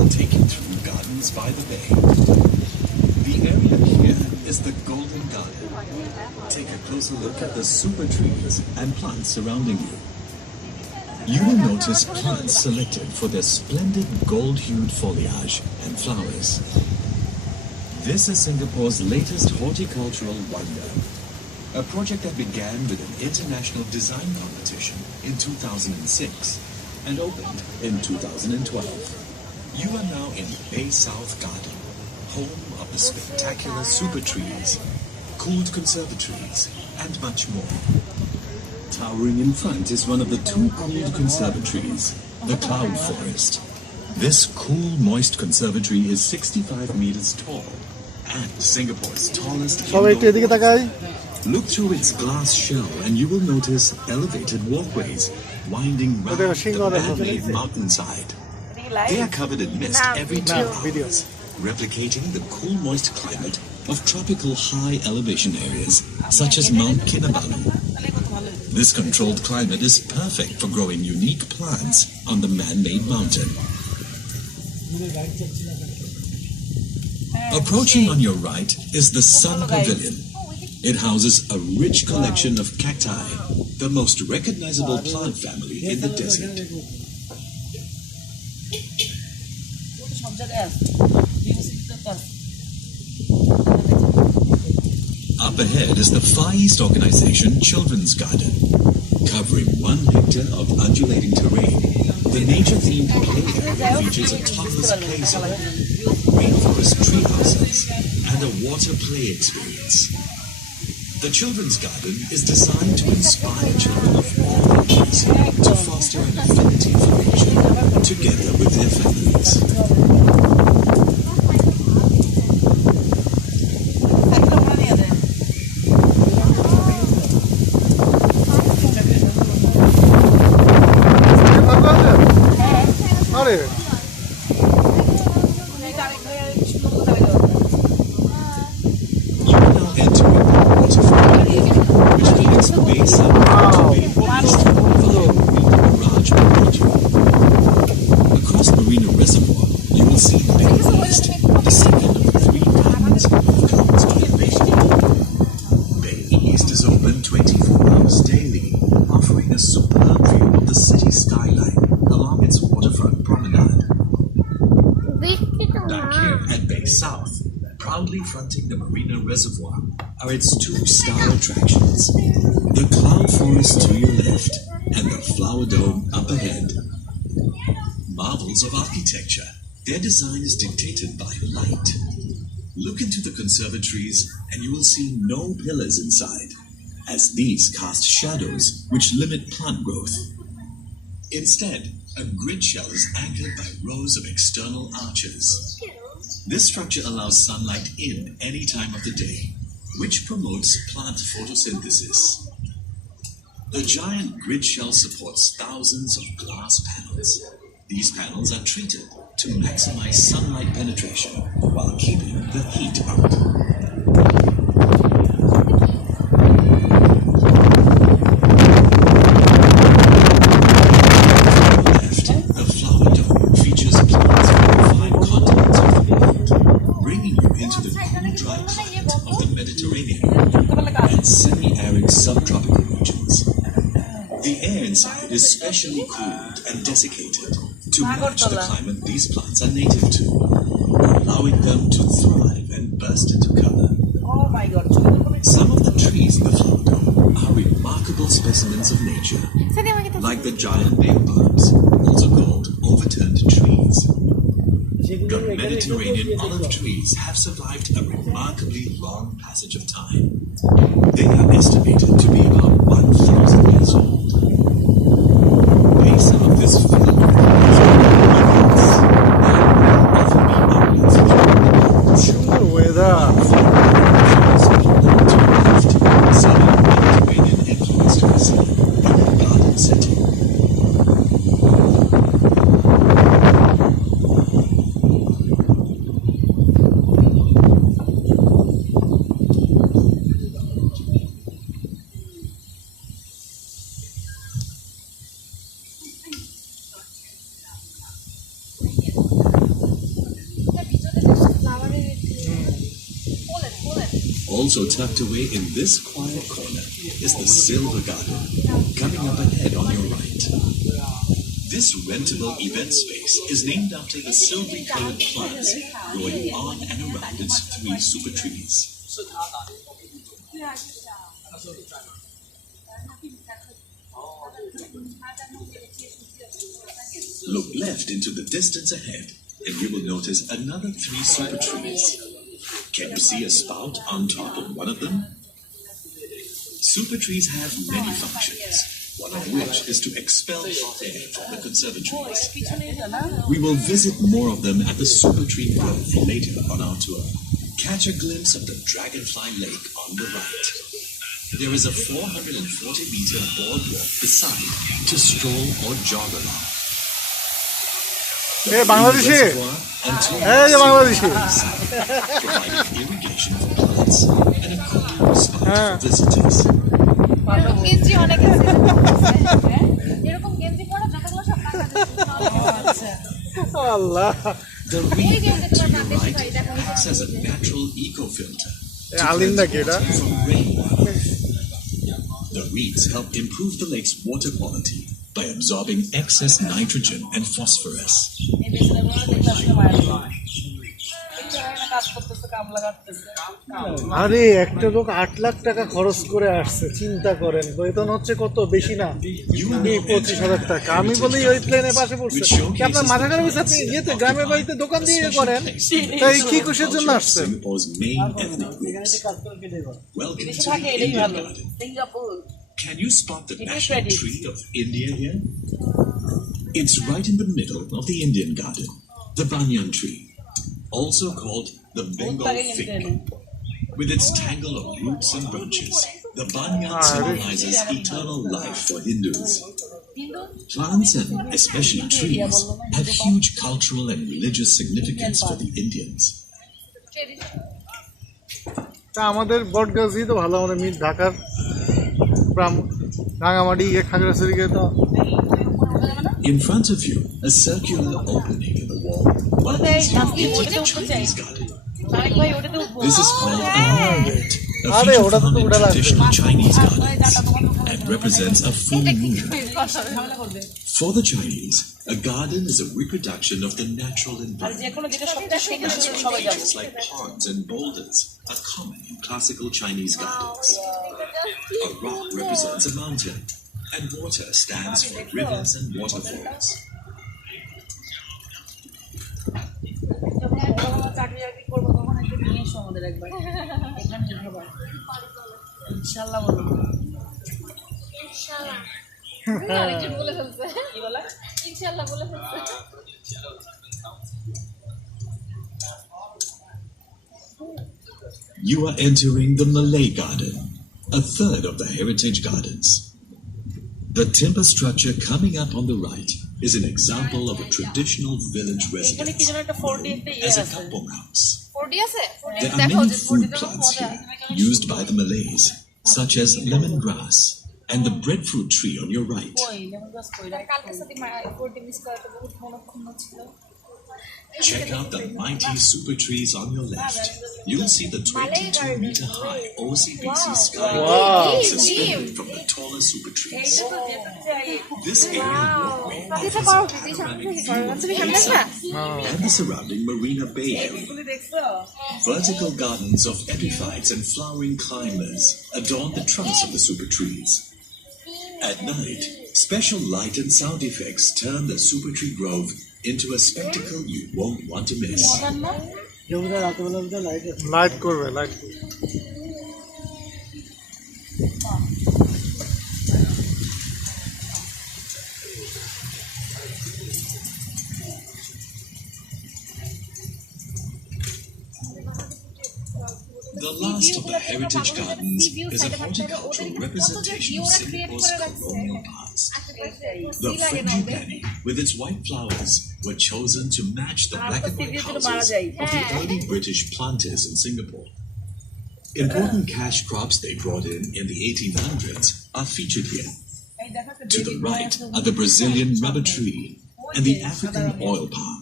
will take you through Gardens by the Bay. The area here is the Golden Garden. Take a closer look at the super trees and plants surrounding you. You will notice plants selected for their splendid gold-hued foliage and flowers. This is Singapore's latest horticultural wonder, a project that began with an international design competition in 2006 and opened in 2012. You are now in Bay South Garden, home of the spectacular super trees, cooled conservatories, and much more. Towering in front is one of the two cooled conservatories, the Cloud Forest. This cool, moist conservatory is 65 meters tall and Singapore's tallest indoor forest. Look through its glass shell and you will notice elevated walkways winding round the man-made mountainside. They are covered in mist every 2 hours, replicating the cool, moist climate of tropical high elevation areas such as Mount Kinabalu. This controlled climate is perfect for growing unique plants on the man-made mountain. Approaching on your right is the Sun Pavilion. It houses a rich collection of cacti, the most recognizable plant family in the desert. Up ahead is the Far East Organization Children's Garden. Covering 1 hectare of undulating terrain, the nature-themed play area features a topless play zone, rainforest tree houses, and a water play experience. The Children's Garden is designed to inspire children of all ages to foster an affinity for nature together with their families. Fronting the Marina Reservoir are its 2-star attractions, the Cloud Forest to your left and the Flower Dome up ahead. Marvels of architecture, their design is dictated by light. Look into the conservatories and you will see no pillars inside, as these cast shadows which limit plant growth. Instead, a grid shell is anchored by rows of external arches. This structure allows sunlight in any time of the day, which promotes plant photosynthesis. The giant grid shell supports thousands of glass panels. These panels are treated to maximize sunlight penetration while keeping the heat out. Is specially cooled and desiccated to match the climate these plants are native to, allowing them to thrive and burst into color. Some of the trees in the Flower Dome are remarkable specimens of nature, like the giant baobabs, palms, also called overturned trees. The Mediterranean olive trees have survived a remarkably long passage of time. They are estimated to be about 1,000 years old. Base of this field and often be outlets of southern Mediterranean influence to us in the garden setting. Also tucked away in this quiet corner is the Silver Garden, coming up ahead on your right. This rentable event space is named after the silvery colored plants growing on and around its 3 super trees. Look left into the distance ahead and you will notice another 3 super trees. Can you see a spout on top of one of them? Super trees have many functions, one of which is to expel hot air from the conservatories. We will visit more of them at the Super Tree Grove later on our tour. Catch a glimpse of the Dragonfly Lake on the right. There is a 440-meter boardwalk beside to stroll or jog along. The Bangladeshi. reservoir and two Bangladeshi. providing irrigation for plants and a cool spot for visitors. গেঞ্জি অনেক আছে এরকম গেঞ্জি পরা যতগুলো সব বাংলাদেশি আল্লাহ The reed to your right acts as a natural eco-filter to Alinda collect Geda. water from rainwater. The reeds help improve the lake's water quality by absorbing excess nitrogen and phosphorus. আরে একটা লোক 8 লাখ টাকা খরচ করে আসছে, চিন্তা করেন, বেতন হচ্ছে কত বেশি না 25,000 টাকা। আমি বলি ওই প্লেনে পাশে পড়ছে কি আপনার মাথা খারাপ হয়েছে, আপনি ইয়েতে গ্রামের বাড়িতে দোকান দিয়ে করেন, তাই কি কুশের জন্য আসছেন? Singapore's main ethnic groups. Welcome to the Indian Garden. Can you spot the national tree of India here? It's right in the middle of the Indian Garden, the banyan tree, also called the Bengal fig. With its tangle of roots and branches, the banyan symbolizes eternal life for Hindus. Plants and especially trees have huge cultural and religious significance for the Indians. তা আমাদের বটগাছই তো ভালো, আমাদের meet ঢাকার রাঙামাটি খাগড়াছড়ি গিয়ে তো In front of you, a circular opening in the wall. One of these into the Chinese garden. This is called a moonlight, a feature found in traditional Chinese gardens, and represents a full moon. For the Chinese, a garden is a reproduction of the natural environment. Natural features like ponds and boulders are common in classical Chinese gardens. A rock represents a mountain, and water stands for rivers and waterfalls. You are entering the Malay Garden, a third of the heritage gardens. The timber structure coming up on the right is an example of a traditional village residence known as a kampung house. There are many food plants here used by the Malays, such as lemongrass and the breadfruit tree on your right. Check out the mighty super trees on your left. You'll see the 22-meter-high OCBC sky suspended from the taller super trees. This aerial walkway offers a panoramic view of the hillside and the surrounding Marina Bay area. Vertical gardens of epiphytes and flowering climbers adorn the trunks of the super trees. At night, special light and sound effects turn the super tree grove into a spectacle you won't want to miss. Light করবে, light The last of the heritage gardens is a horticultural representation of Singapore's colonial past. The frangipani, with its white flowers, were chosen to match the black and white houses of the early British planters in Singapore. Important cash crops they brought in the 1800s are featured here. To the right are the Brazilian rubber tree and the African oil palm.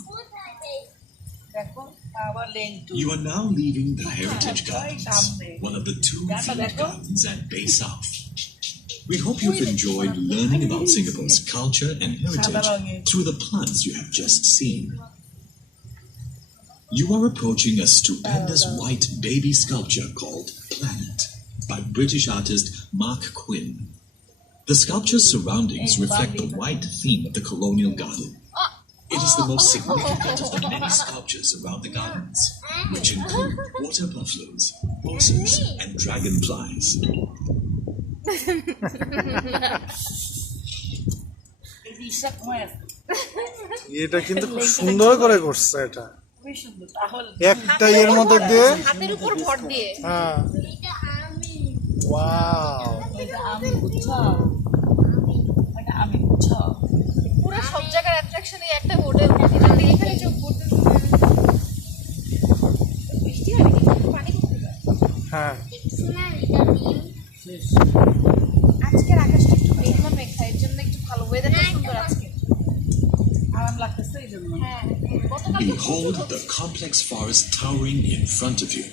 You are now leaving the Heritage Gardens, one of the two themed gardens at Bay South. We hope you've enjoyed learning about Singapore's culture and heritage through the plants you have just seen. You are approaching a stupendous white baby sculpture called Planet by British artist Mark Quinn. The sculpture's surroundings reflect the white theme of the colonial garden. It is the most significant of the many sculptures around the gardens, which include water buffaloes, horses, and dragonflies. এটা কিন্তু খুব সুন্দর করে করছে এটা একটা এর মধ্যে দিয়ে হাতের উপর ভর দিয়ে হ্যাঁ ওয়াও পুরো সব জায়গার অ্যাট্রাকশন এই একটা বোর্ডে এখানে চোখ পড়তে বৃষ্টি হয় নাকি পানি কোথায় যায় হ্যাঁ আজকের আকাশটা একটু মেঘলা মেঘলা এর জন্য একটু ভালো ওয়েদারটা সুন্দর আজকে আরাম লাগতেছে এই জন্য হ্যাঁ Behold the complex forest towering in front of you.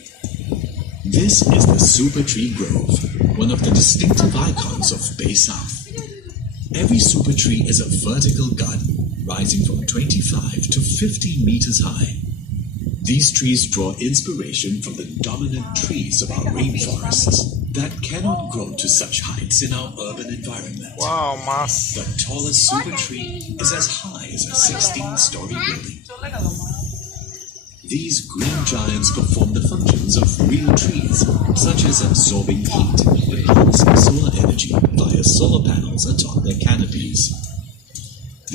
This is the Super Tree Grove, one of the distinctive icons of Bay South. Every super tree is a vertical garden rising from 25 to 50 meters high. These trees draw inspiration from the dominant trees of our rainforests that cannot grow to such heights in our urban environment. Wow মাস The tallest super tree is as high as a 16-story building. These green giants perform the functions of real trees, such as absorbing heat and harnessing solar energy via solar panels atop their canopies.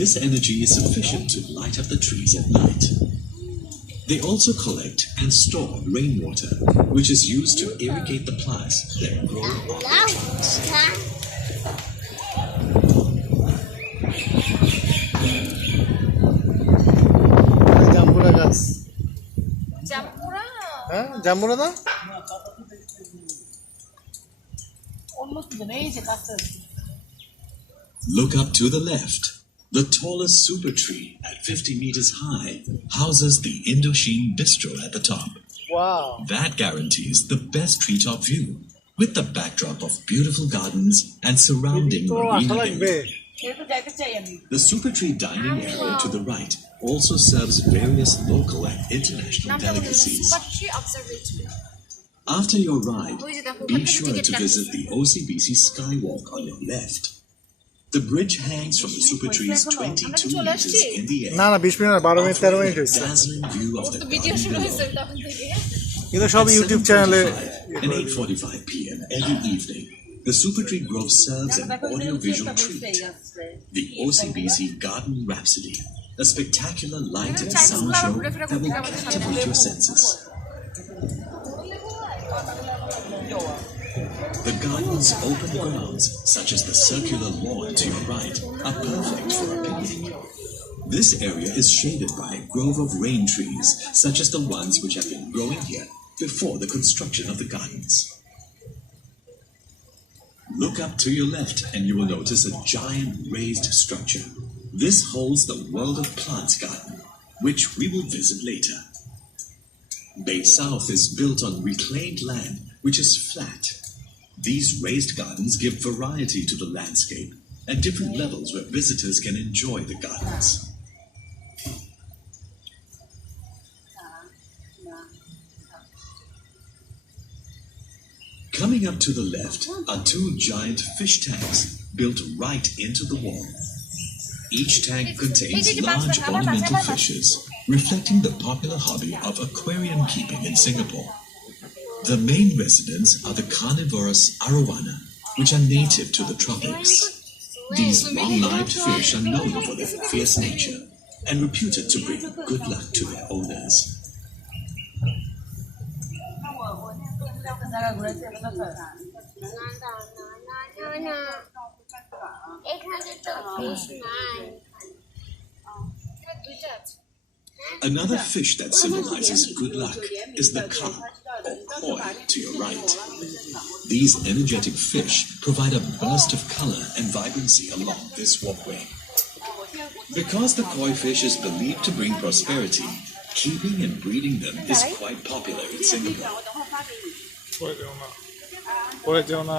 This energy is sufficient to light up the trees at night. They also collect and store rainwater, which is used to irrigate the plants that grow on the trunks. জাম্বুরা গাছ জাম্বুরা হ্যাঁ জাম্বুরা না Look up to the left. The tallest super tree at 50 meters high houses the Indochine Bistro at the top. Wow That guarantees the best treetop view, with the backdrop of beautiful gardens and surrounding তো marine আশা লাগবে area. The Super Tree dining area to the right also serves various local and international delicacies. Observatory After your ride, be sure to visit the OCBC Skywalk on your left. The bridge hangs from the Super Tree's 22 meters in the air, না না 20 minute 12 minute 13 minute offering a হয়েছে dazzling view of the video garden শুরু below. হয়েছে তখন থেকে কিন্তু সব YouTube চ্যানেলে 7:45 and 8:45 p.m. every evening, the Super Tree Grove serves an audio-visual treat. The OCBC Garden Rhapsody, a spectacular light and sound show that will captivate your senses. The garden's open grounds, such as the circular lawn to your right, are perfect for a picnic. This area is shaded by a grove of rain trees, such as the ones which have been growing here before the construction of the gardens. Look up to your left and you will notice a giant raised structure. This holds the World of Plants Garden, which we will visit later. Bay South is built on reclaimed land, which is flat. These raised gardens give variety to the landscape at different levels where visitors can enjoy the gardens. Coming up to the left are two giant fish tanks built right into the wall. Each tank contains large ornamental fishes, reflecting the popular hobby of aquarium keeping in Singapore. The main residents are the carnivorous arowana, which are native to the tropics. These long-lived fish are known for their fierce nature and reputed to bring good luck to their owners. Another fish that symbolizes good luck is the carp, or koi, to your right. These energetic fish provide a burst of color and vibrancy along this walkway. Because the koi fish is believed to bring prosperity, Keeping and breeding them is quite popular in Singapore. পড়ে যেও না, পড়ে যেও না।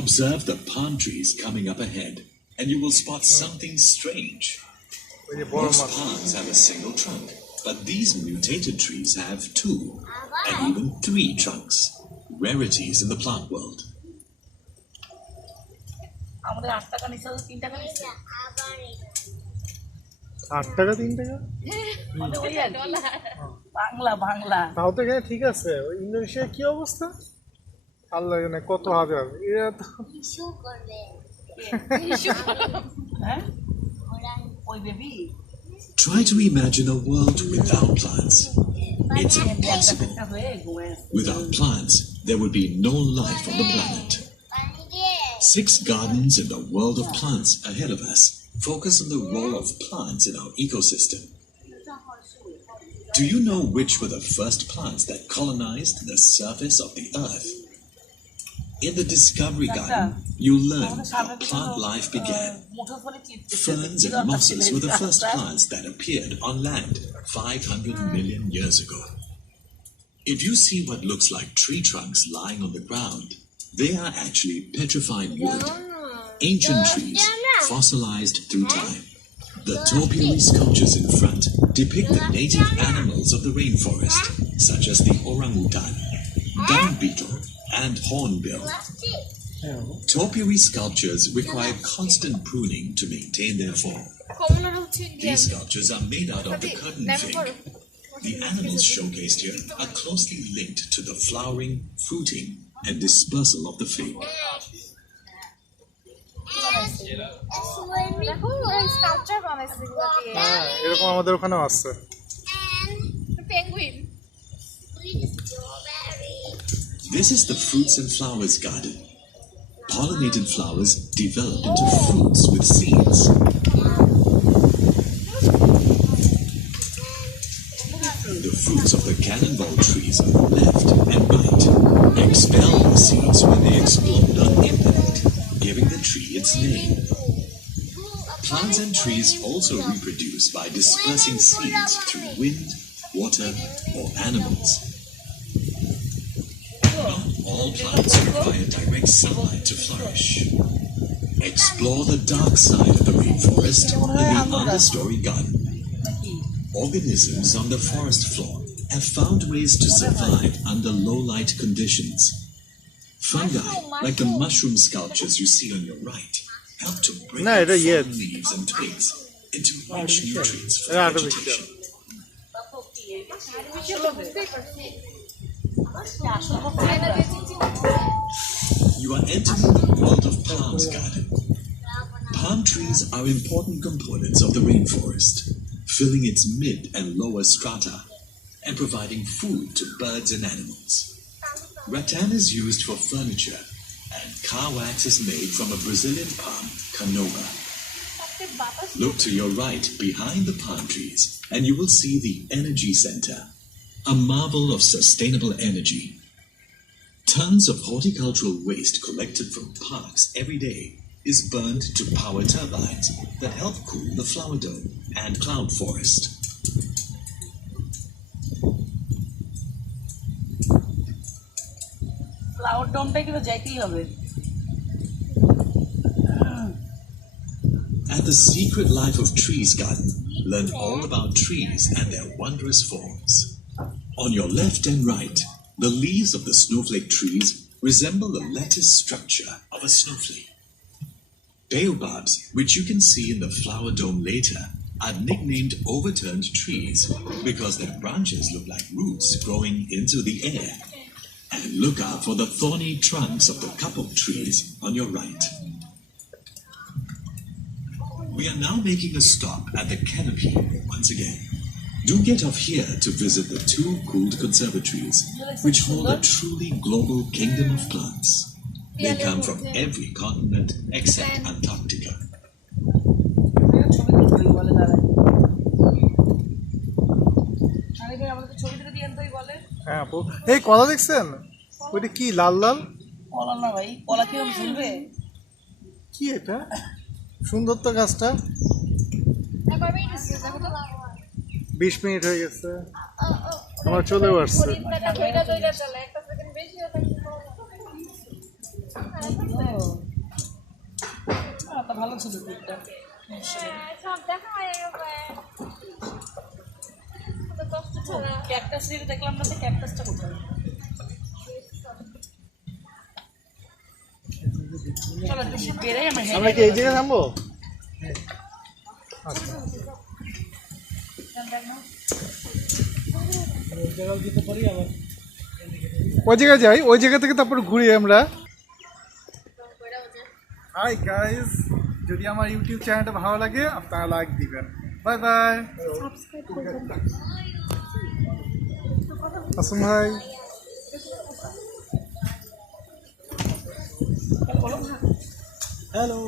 Observe the palm trees coming up ahead, and you will spot something strange. ওই যে বড় Most much. palms have a single trunk, but these mutated trees have 2 and even 3 trunks. Rarities in the plant world. আমাদের 8 টাকা নিচে 3 টাকা নিচে 8 টাকা 3 টাকা? ওই আর কি। বাংলা বাংলা তাও তো এখানে ঠিক আছে। ওই ইন্দোনেশিয়ার কি অবস্থা? আল্লাহ জানে কত হাজার। এরা তো হ্যাঁ ওই baby Try to imagine a world without plants. It's impossible. হয়ে ঘুরে Without plants, there would be no life on the planet. 6 gardens in the world of plants ahead of us focus on the role of plants in our ecosystem. Do you know which were the first plants that colonized the surface of the earth? In the Discovery Garden, you learn how plant life began. Ferns and mosses were the first plants that appeared on land 500 million years ago. If you see what looks like tree trunks lying on the ground, they are actually petrified wood, ancient trees fossilized through time. The topiary sculptures in front depict the native animals of the rainforest, such as the orangutan, dung beetle, and hornbill. Topiary sculptures require constant pruning to maintain their form. These sculptures are made out of the curtain fig. The animals showcased here are closely linked to the flowering, fruiting, and dispersal of the fig. হ্যাঁ, এরকম আমাদের ওখানেও আছে। This is the fruits and flowers garden. Pollinated flowers develop into fruits with seeds. The fruits of the cannonball trees on the left and right expel the seeds when they explode on impact, giving the tree its name. Plants and trees also reproduce by dispersing seeds through wind, water, or animals. Not all plants require direct sunlight to flourish. Explore the dark side of the rainforest in the understory garden. Organisms on the forest floor have found ways to survive under low light conditions. Fungi, like the mushroom sculptures you see on your right, help to break No, up এটা ইয়ে। fallen leaves and twigs into rich nutrients for এটা artificial। vegetation. You are entering the world of palms garden. Palm trees are important components of the rainforest, filling its mid and lower strata and providing food to birds and animals. Rattan is used for furniture, and car wax is made from a Brazilian palm, canoba. Look to your right behind the palm trees, and you will see the Energy Center, a marvel of sustainable energy. Tons of horticultural waste collected from parks every day is burned to power turbines that help cool the flower dome and cloud forest. Cloud ডোমটা কিন্তু যাইতেই হবে At the Secret Life of Trees Garden, learn all about trees and their wondrous forms. On your left and right, the leaves of the snowflake trees resemble the lattice structure of a snowflake. Baobabs, which you can see in the flower dome later, are nicknamed overturned trees because their branches look like roots growing into the air. And look out for the thorny trunks of the kapok trees on your right. We are now making a stop at the canopy once again. Do get off here to visit the 2 cooled conservatories, which hold a truly global kingdom of plants. They come from every continent except Antarctica. ছবি তুলতে বলে দাঁড়ায় হ্যাঁ আপু, এই কলা দেখছেন? ওইটা কি লাল লাল? কলা না ভাই, কলা কিরকম ঝুলবে? কি এটা? সুন্দর তো গাছটা। একবার বেরিয়ে এসেছে, দেখো তো। 20 মিনিট হয়ে গেছে, আমার চলেও আসছে। পরিত্রাটা দইরা দইরা চলে, একটা সেকেন্ড বেশি হলে তা ভালো ছিল দুধটা। সব দেখা হয়ে গেছে। কত কষ্ট ছাড়া। ক্যাকটাস দিয়ে দেখলাম না, তো ক্যাকটাসটা কোথায়? চলো একটু বেড়াই, আমরা আমরা কি এই জায়গায় থামবো? ওই জায়গায় যাই, ওই জায়গা থেকে তারপর ঘুরি আমরা। হাই গাইস, যদি আমার ইউটিউব চ্যানেলটা ভালো লাগে আপনারা লাইক দিবেন। Bye bye. আসুন ভাই। হ্যালো।